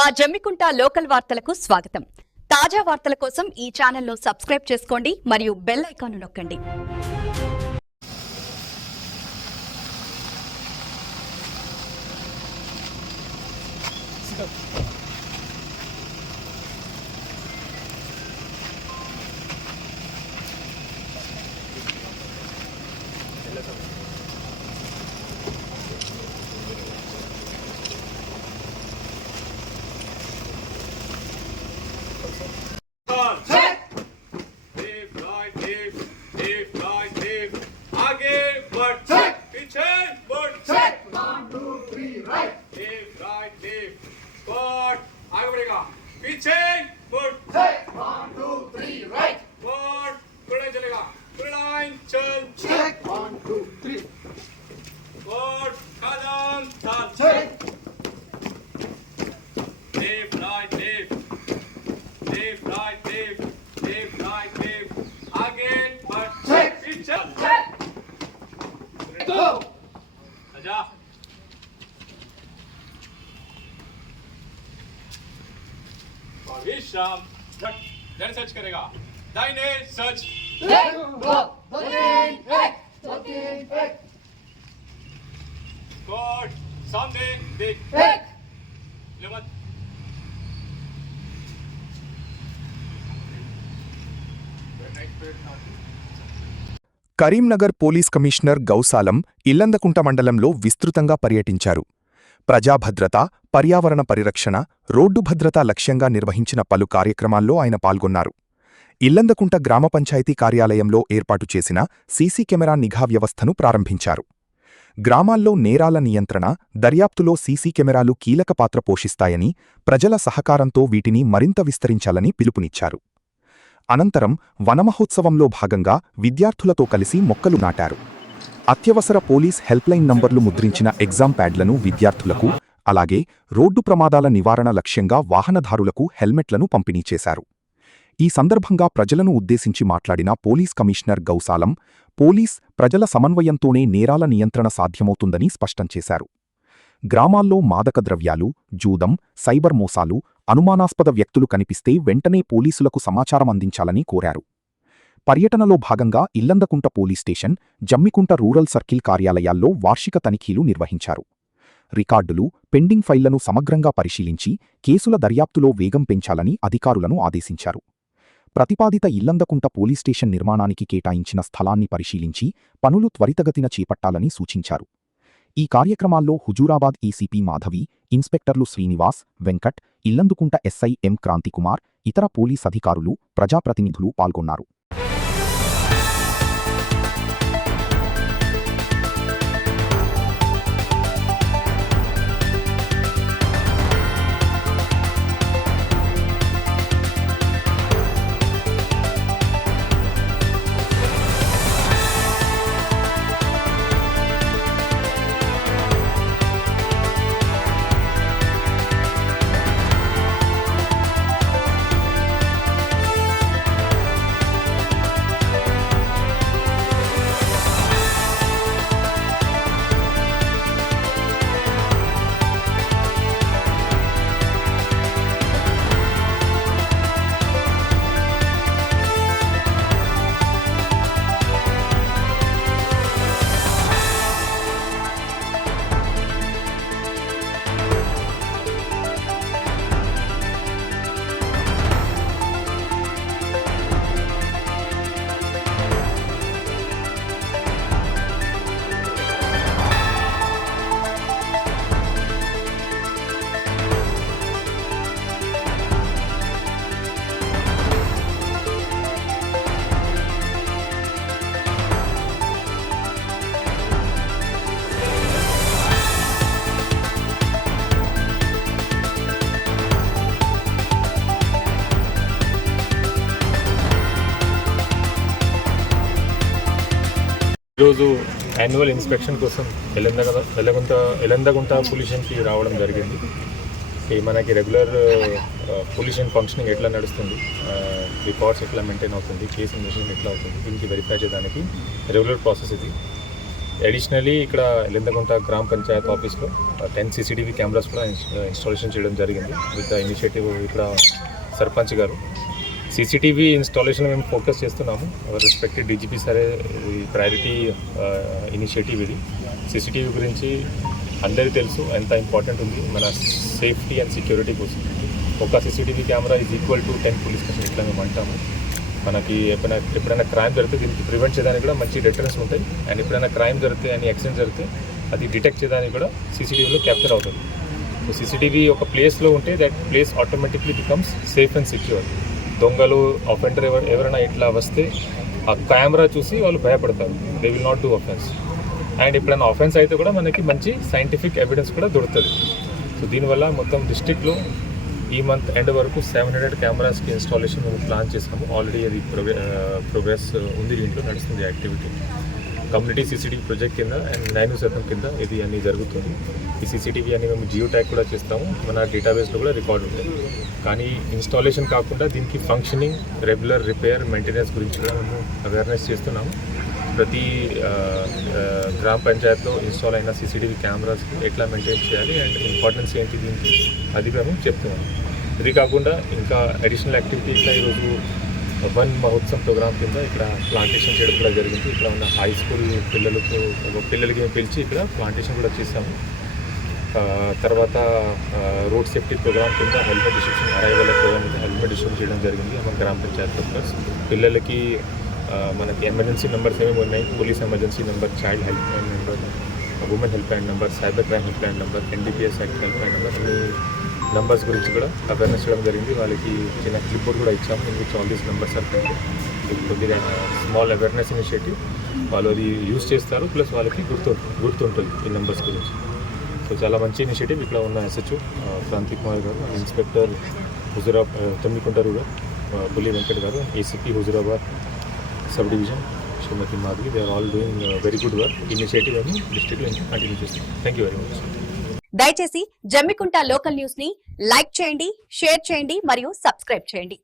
మా జమ్మికుంట లోకల్ వార్తలకు స్వాగతం. తాజా వార్తల కోసం ఈ ఛానల్ను సబ్స్క్రైబ్ చేసుకోండి మరియు బెల్ ఐకాన్ నొక్కండి. विश्राम जन सर्च करेगा दाहिने सर्च कोड सामने देख लेमत కరీంనగర్ పోలీస్ కమిషనర్ గౌసాలం ఇల్లందకుంట మండలంలో విస్తృతంగా పర్యటించారు. ప్రజాభద్రత, పర్యావరణ పరిరక్షణ, రోడ్డు భద్రత లక్ష్యంగా నిర్వహించిన పలు కార్యక్రమాల్లో ఆయన పాల్గొన్నారు. ఇల్లందకుంట గ్రామ పంచాయతీ కార్యాలయంలో ఏర్పాటు చేసిన సీసీ కెమెరా నిఘా వ్యవస్థను ప్రారంభించారు. గ్రామాల్లో నేరాల నియంత్రణ, దర్యాప్తులో సీసీ కెమెరాలు కీలక పాత్ర పోషిస్తాయని, ప్రజల సహకారంతో వీటిని మరింత విస్తరించాలని పిలుపునిచ్చారు. అనంతరం వనమహోత్సవంలో భాగంగా విద్యార్థులతో కలిసి మొక్కలు నాటారు. అత్యవసర పోలీస్ హెల్ప్లైన్ నంబర్లు ముద్రించిన ఎగ్జామ్ ప్యాడ్లను విద్యార్థులకు, అలాగే రోడ్డు ప్రమాదాల నివారణ లక్ష్యంగా వాహనదారులకు హెల్మెట్లను పంపిణీ చేశారు. ఈ సందర్భంగా ప్రజలను ఉద్దేశించి మాట్లాడిన పోలీస్ కమిషనర్ గౌసాలం, పోలీస్, ప్రజల సమన్వయంతోనే నేరాల నియంత్రణ సాధ్యమవుతుందని స్పష్టం చేశారు. గ్రామాల్లో మాదక ద్రవ్యాలు, జూదం, సైబర్ మోసాలు, అనుమానాస్పద వ్యక్తులు కనిపిస్తే వెంటనే పోలీసులకు సమాచారం అందించాలని కోరారు. పర్యటనలో భాగంగా Illandakunta police station, Jammikunta rural circle కార్యాలయాల్లో వార్షిక తనిఖీలు నిర్వహించారు. రికార్డులు, పెండింగ్ ఫైళ్లను సమగ్రంగా పరిశీలించి కేసుల దర్యాప్తులో వేగం పెంచాలని అధికారులను ఆదేశించారు. ప్రతిపాదిత ఇల్లందకుంట పోలీస్ స్టేషన్ నిర్మాణానికి కేటాయించిన స్థలాన్ని పరిశీలించి పనులు త్వరితగతిన చేపట్టాలని సూచించారు. ఈ కార్యక్రమాల్లో హుజూరాబాద్ ఏసీపీ మాధవి, ఇన్స్పెక్టర్లు శ్రీనివాస్, వెంకట్, ఇల్లందుకుంట ఎస్ఐ ఎం క్రాంతికుమార్, ఇతర పోలీస్ అధికారులు, ప్రజాప్రతినిధులు పాల్గొన్నారు. ఈరోజు యాన్యువల్ ఇన్స్పెక్షన్ కోసం ఎలందగుంట పొల్యూషన్కి రావడం జరిగింది. మనకి రెగ్యులర్ పొల్యూషన్ ఫంక్షనింగ్ ఎట్లా నడుస్తుంది, రికార్డ్స్ ఎట్లా మెయింటైన్ అవుతుంది, కేసు ఇన్వెస్టిగేషన్ ఎట్లా అవుతుంది, దీనికి వెరిఫై చేయడానికి రెగ్యులర్ ప్రాసెస్ ఇది. అడిషనలీ ఇక్కడ లిందకుంట గ్రామ పంచాయత్ ఆఫీస్లో 10 CCTV కెమెరాస్ కూడా ఇన్స్టాలేషన్ చేయడం జరిగింది విత్ ఇనిషియేటివ్ ఇక్కడ సర్పంచ్ గారు. CCTV ఇన్స్టాలేషన్ మేము ఫోకస్ చేస్తున్నాము. రెస్పెక్టెడ్ DGP సరే ఈ ప్రయారిటీ ఇనిషియేటివ్ ఇది. CCTV గురించి అందరికీ తెలుసు ఎంత ఇంపార్టెంట్ ఉంది మన సేఫ్టీ అండ్ సెక్యూరిటీ కోసం. ఒక CCTV camera is equal to 10 police station ఇట్లా మేము అంటాము. మనకి ఎప్పుడైనా క్రైమ్ జరిగితే దీనికి ప్రివెంట్ చేయడానికి కూడా మంచి డెటరెన్స్ ఉంటాయి. అండ్ ఎప్పుడైనా క్రైమ్ జరిగితే అని యాక్సిడెంట్ జరిగితే అది డిటెక్ట్ చేయడానికి కూడా CCTVలో క్యాప్చర్ అవుతుంది. సో CCTV ఒక ప్లేస్లో ఉంటే that place automatically becomes safe and secure. దొంగలు అఫెండర్ ఎవరైనా ఇట్లా వస్తే ఆ కెమెరా చూసి వాళ్ళు భయపడతారు. They will not do offence. And ఎప్పుడైనా అఫెన్స్ అయితే కూడా మనకి మంచి సైంటిఫిక్ ఎవిడెన్స్ కూడా దొరుకుతుంది. సో దీనివల్ల మొత్తం డిస్ట్రిక్ట్లో ఈ మంత్ ఎండ్ వరకు 700 కెమెరాస్కి ఇన్స్టాలేషన్ మేము ప్లాన్ చేసాము. ఆల్రెడీ అది ప్రోగ్రెస్ ఉంది, దీంట్లో నడుస్తుంది యాక్టివిటీ. కమ్యూనిటీ CCTV ప్రాజెక్ట్ కింద అండ్ 9% కింద ఇది అన్నీ జరుగుతుంది. ఈ CCTV అని మేము జియో ట్యాగ్ కూడా చేస్తాము, మన డేటాబేస్లో కూడా రికార్డ్ ఉంటుంది. కానీ ఇన్స్టాలేషన్ కాకుండా దీనికి ఫంక్షనింగ్, రెగ్యులర్ రిపేర్, మెయింటెనెన్స్ గురించి కూడా మేము అవేర్నెస్ చేస్తున్నాము. ప్రతి గ్రామ పంచాయత్లో ఇన్స్టాల్ అయిన CCTV కెమెరాస్కి ఎట్లా మెయింటైన్ చేయాలి అండ్ ఇంపార్టెన్స్ ఏంటి దీనికి అది మేము చెప్తున్నాము. ఇది కాకుండా ఇంకా అడిషనల్ యాక్టివిటీ ఇట్లా ఈరోజు వన్ మహోత్సవం ప్రోగ్రామ్ కింద ఇక్కడ ప్లాంటేషన్ చేయడం కూడా జరిగింది. ఇక్కడ ఉన్న హై స్కూల్ పిల్లలకి మేము పిలిచి ఇక్కడ ప్లాంటేషన్ కూడా చేసాము. తర్వాత రోడ్ సేఫ్టీ ప్రోగ్రామ్ కింద హెల్మెట్ డిస్ట్రిబ్యూషన్, అరైవల్ ప్రోగ్రామ్ కింద హెల్మెట్ డిస్ట్రిబ్యూషన్ చేయడం జరిగింది మన గ్రామ పంచాయత్ ప్లస్ పిల్లలకి. మనకి ఎమర్జెన్సీ నెంబర్స్ ఏమేమి ఉన్నాయి, police emergency number, child help line number, women help line number, cyber crime help line number, NDPS act help line number, అన్ని నెంబర్స్ గురించి కూడా అవేర్నెస్ చేయడం జరిగింది. వాళ్ళకి చిన్న క్లిప్ బోర్డ్ కూడా ఇచ్చాము. In which all these numbers are ఇది కొద్దిగా స్మాల్ అవేర్నెస్ ఇనిషియేటివ్. వాళ్ళు అది యూజ్ చేస్తారు, ప్లస్ వాళ్ళకి గుర్తుంటుంది ఈ నెంబర్స్ గురించి. సో చాలా మంచి ఇనిషియేటివ్. ఇక్కడ ఉన్న SHO క్రాంతి కుమార్ గారు, ఇన్స్పెక్టర్ జమ్మికుంట రూరల్ పులి వెంకట్ గారు, ACP Huzurabad sub division Shrimati Madhavi, they are all doing very good work. Initiative అని డిస్ట్రిక్ట్లో ఇంకా కంటిన్యూ చేస్తాం. Thank you very much. దయచేసి జమ్మికుంట లోకల్ న్యూస్ ని లైక్ చేయండి, షేర్ చేయండి మరియు సబ్స్క్రైబ్ చేయండి.